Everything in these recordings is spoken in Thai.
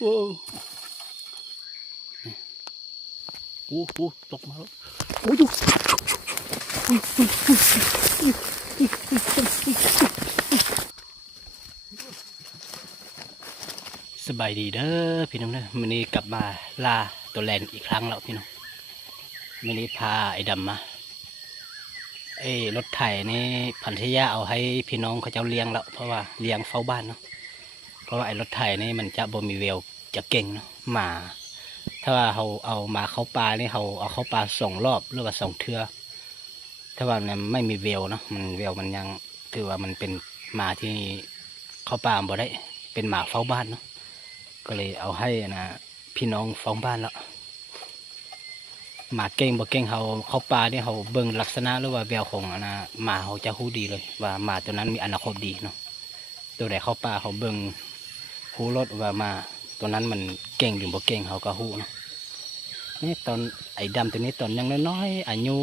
โอ้โอ้โหตกมาแล้วโอ้สบายดีเด้อพี่น้องเด้อวันนี้กลับมาลาตัวแลนอีกครั้งแล้วพี่น้องวันนี้พาไอ้ดำมารถไถนี่พันธยาเอาให้พี่น้องเขาเจ้าเลี้ยงแล้วเพราะว่าเลี้ยงเฝ้าบ้านเนาะเพราะว่าไอ้รถไถนี่มันจะบ่มีเวลจะเก่งเนาะหมาถ้าว่าเขาเอามาเข้าปลานี่เขาเอาเข้าปลา2 รอบหรือว่า2 เทื่อถ้าว่ามันไม่มีเวลเนาะมันเวลมันยังคือว่ามันเป็นหมาที่เข้าปลาบ่ได้เป็นหมาเฝ้าบ้านเนาะก็เลยเอาให้นะพี่น้องเฝ้าบ้านแล้วหมาเก่งบ่เก่งเขาปลาเนี่ยเขาเบิ่งลักษณะหรือว่าแววของนะหมาเขาจะรู้ดีเลยว่าหมาตัวนั้นมีอนาคตดีเนาะตัวไหนเข้าปลาเขาเบิ่งรู้รสว่าหมาตัวนั้นมันเก่งหรือบ่เก่งเขาก็รู้เนาะนี่ตอนไอ้ดำตัวนี้ตอนยังน้อยๆอายุ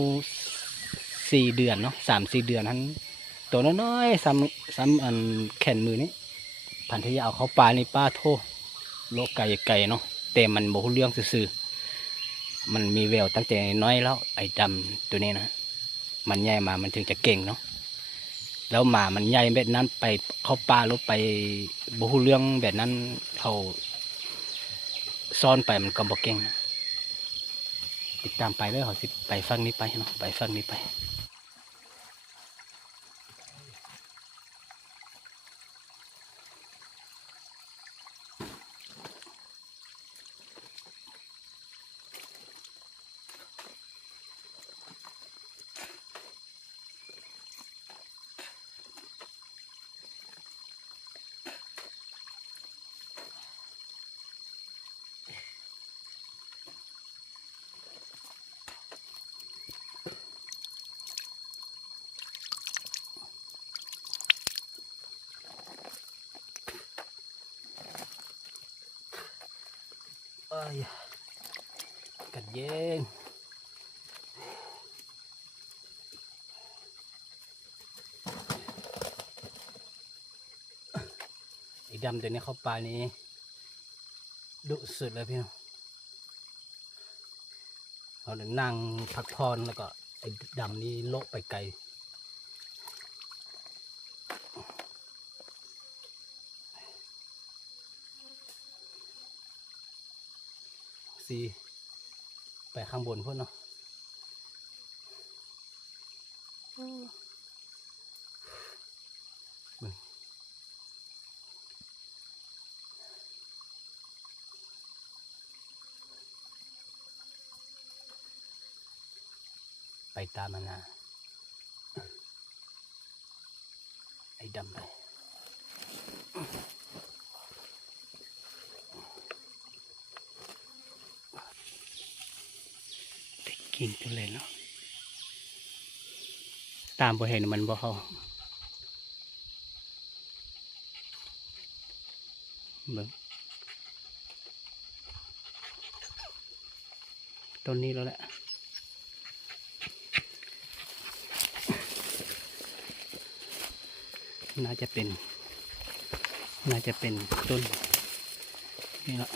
4 เดือนเนาะ3-4 เดือนนั้นตัวน้อยๆซ้ำอันแขนมือนี้พันธยาเอาเขาปลาในป้าโทโลกไก่เนาะแต่มันบ่รู้เรื่องซื่อมันมีแววตั้งแต่น้อยแล้วไอ้ดำตัวนี้นะมันใหญ่มามันถึงจะเก่งเนาะแล้วหมามันใหญ่แบบนั้นไปเข้าป่าลบไปบ่ฮู้เรื่องแบบนั้นเขาซ่อนไปมันก็บ่เก่งนะติดตามไปเลยเขาสิไปฝั่งนี้ไปเนาะไปฝั่งนี้ไปกัดเย็นไอ้ดำตัวนี้เข้าป่านี้ดุสุดเลยพี่น้องเรานั่งพักผ่อนแล้วก็ไอ้ดำนี้โลกไปไกลสิไปข้างบนพุ่นเนาะไปตามมันนะไอ้ดำไปกินตัวเลยเนาะตามบ่เห็นมันบ่เขาเบิ่งต้นนี้แล้วแหละน่าจะเป็นต้นนี่ละ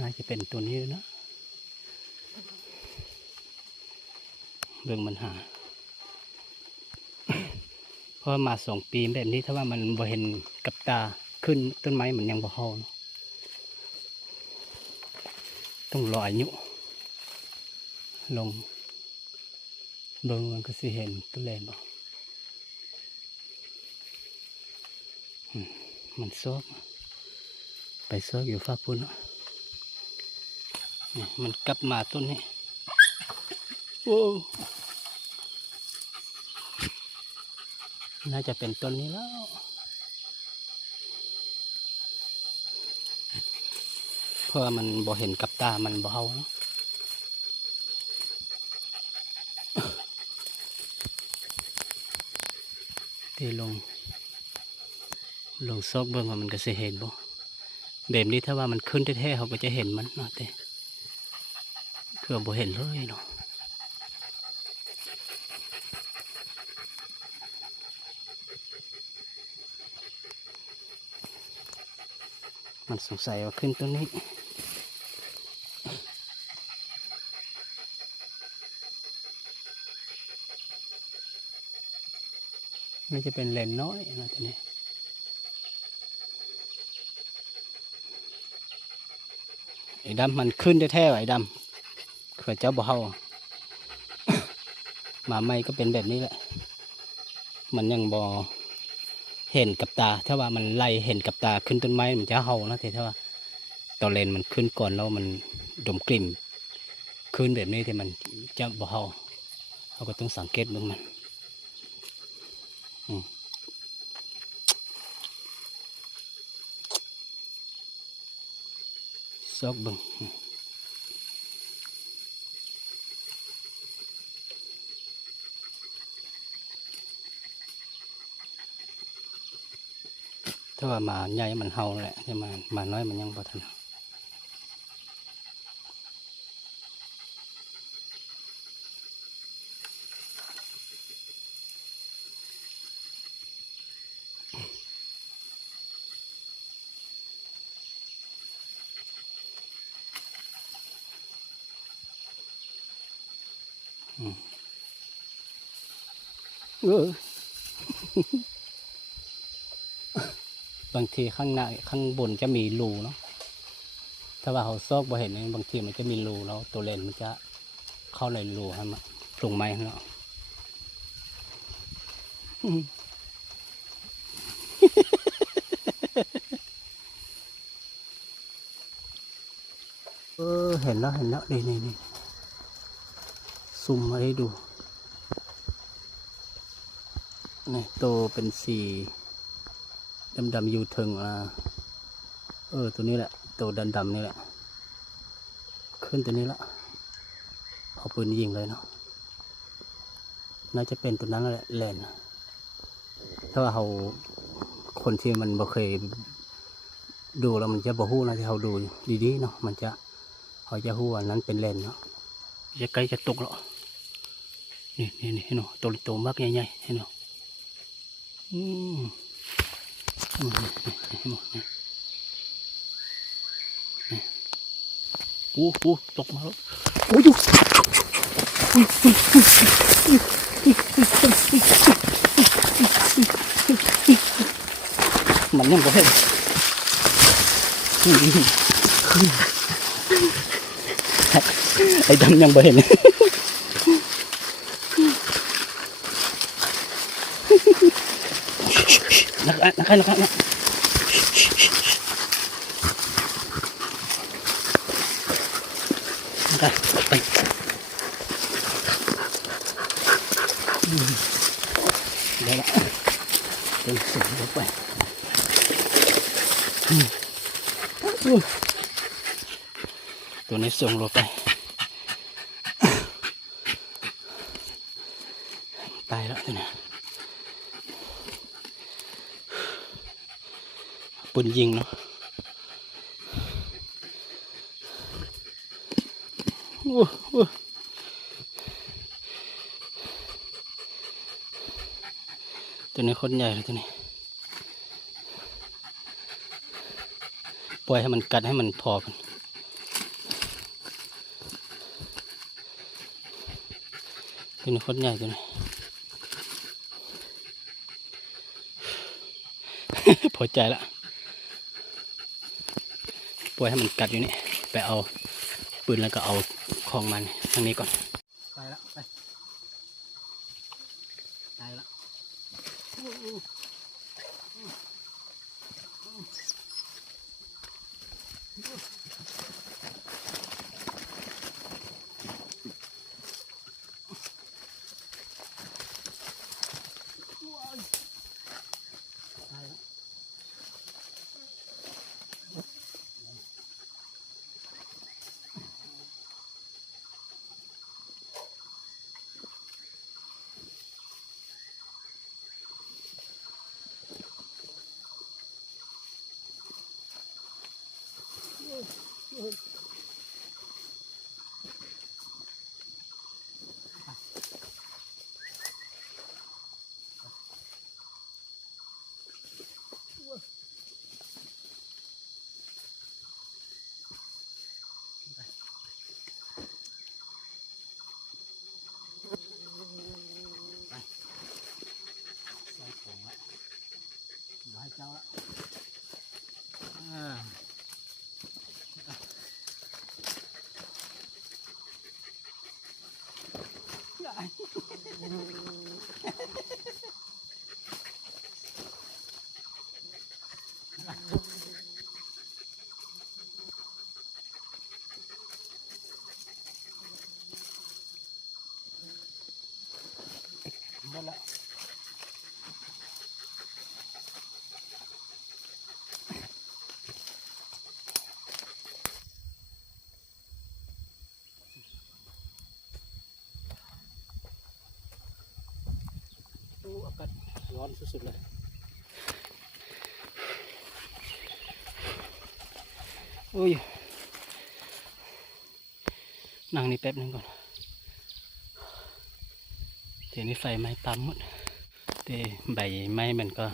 น่าจะเป็นตัวนี้นะเบิ่งมันหาเพราะมา2 ปีแบบนี้ถ้าว่ามันบ่เห็นกับตาขึ้นต้นไม้มันยังบ่เฮาต้องรออายุลงเบิ่งมันก็สิเห็นตัวแลนบ่มันซอกไปซอกอยู่ฟ้าพุ่นมันกลับมาต้นนี้โอ้น่าจะเป็นต้นนี้แล้วเพราะมันบ่เห็นกับตามันบ่เฮาเนาะเทลง ลองซอกเบิ่งว่ามันก็จะเห็นบ่แบบนี้ถ้าว่ามันขึ้นแท้ๆเขาก็จะเห็นมันเนาะแต่คือบ่เห็นเลยเนาะมันสงสัยว่าขึ้นต้นนี้มันจะเป็นเลนน้อยนะทีนี้ไอ้ดำมันขึ้นแท้ๆไอ้ดำเขื่อเจ้าบ่เฮาหมาไม่ก็เป็นแบบนี้แหละมันยังบ่เห็นกับตาถ้าว่ามันไล่เห็นกับตาขึ้นต้นไม้มันจะเฮานะแต่ถ้าว่าตอเลนมันขึ้นก่อนแล้วมันดมกลิ่นขึ้นแบบนี้ที่มันจะบ่เฮาเราก็ต้องสังเกตเบิ่งมันซอกเบิ่งถ้าว่าหมาใหญ่มันเฮาแหละแต่มาน้อยมันยังบ่ทันบางทีข้างหน้าข้างบนจะมีรูเนาะถ้าว่าเขาซอกบ่เห็นบางทีมันจะมีรูแล้วตัวเลนมันจะเข้าในรูให้มันปรุงไม้เนาะเห็นแล้วนี่ซูมมาให้ดูนี่โตเป็นสีดำอยู่ถึงตัวนี้แหละตัวดำนี่แหละขึ้นตัวนี้ละเอาปืนยิงเลยเนาะน่าจะเป็นตัวนั้นแหละแลนถ้าว่าเขาคนที่มันบ่เคยดูแล้วมันจะบ่ฮู้นะที่เขาดูดีๆเนาะมันจะเขาจะฮู้ว่านั้นเป็นแลนเนาะจะใกล้จะตกแล้วนี่เนาะตัวมากใหญ่ๆเนาะตกมาแล้วโอ้ยมันยังบ่เห็นไอ้ดำยังบ่เห็นนักไปเดี๋ยวละเดินสูงลงไปตัวนี้ส่งลงไปตายแล้วตัวนี้ปืนยิงเนาะตัวนี้คนใหญ่เลยตัวนี้ปล่อยให้มันกัดให้มันพอกันตัวนี้คนใหญ่ตัวนี้ พอใจละปล่อยให้มันกัดอยู่นี่ไปเอาปืนแล้วก็เอาของมันทางนี้ก่อนไปละไปตายละ ใส่ผงละเดี๋ยวให้เจ้าละหมดละอากาศร้อนสุดๆเลยอุ้ยนั่งนี่แป๊บนึงก่อนเดี๋ยวนี้ไฟไหม้ปั๊มหมดแต่ใบไม้มันก็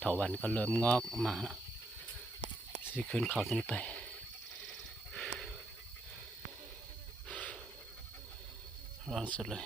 เถาวัลย์ก็เริ่มงอกมาแล้วสิขึ้นเขาตัวนี้ไปร้อนสุดเลย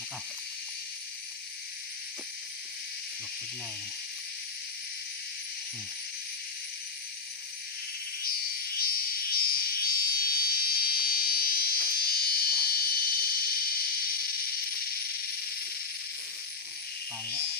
นะครับดอกพุดใหญ่เลยไปแล้ว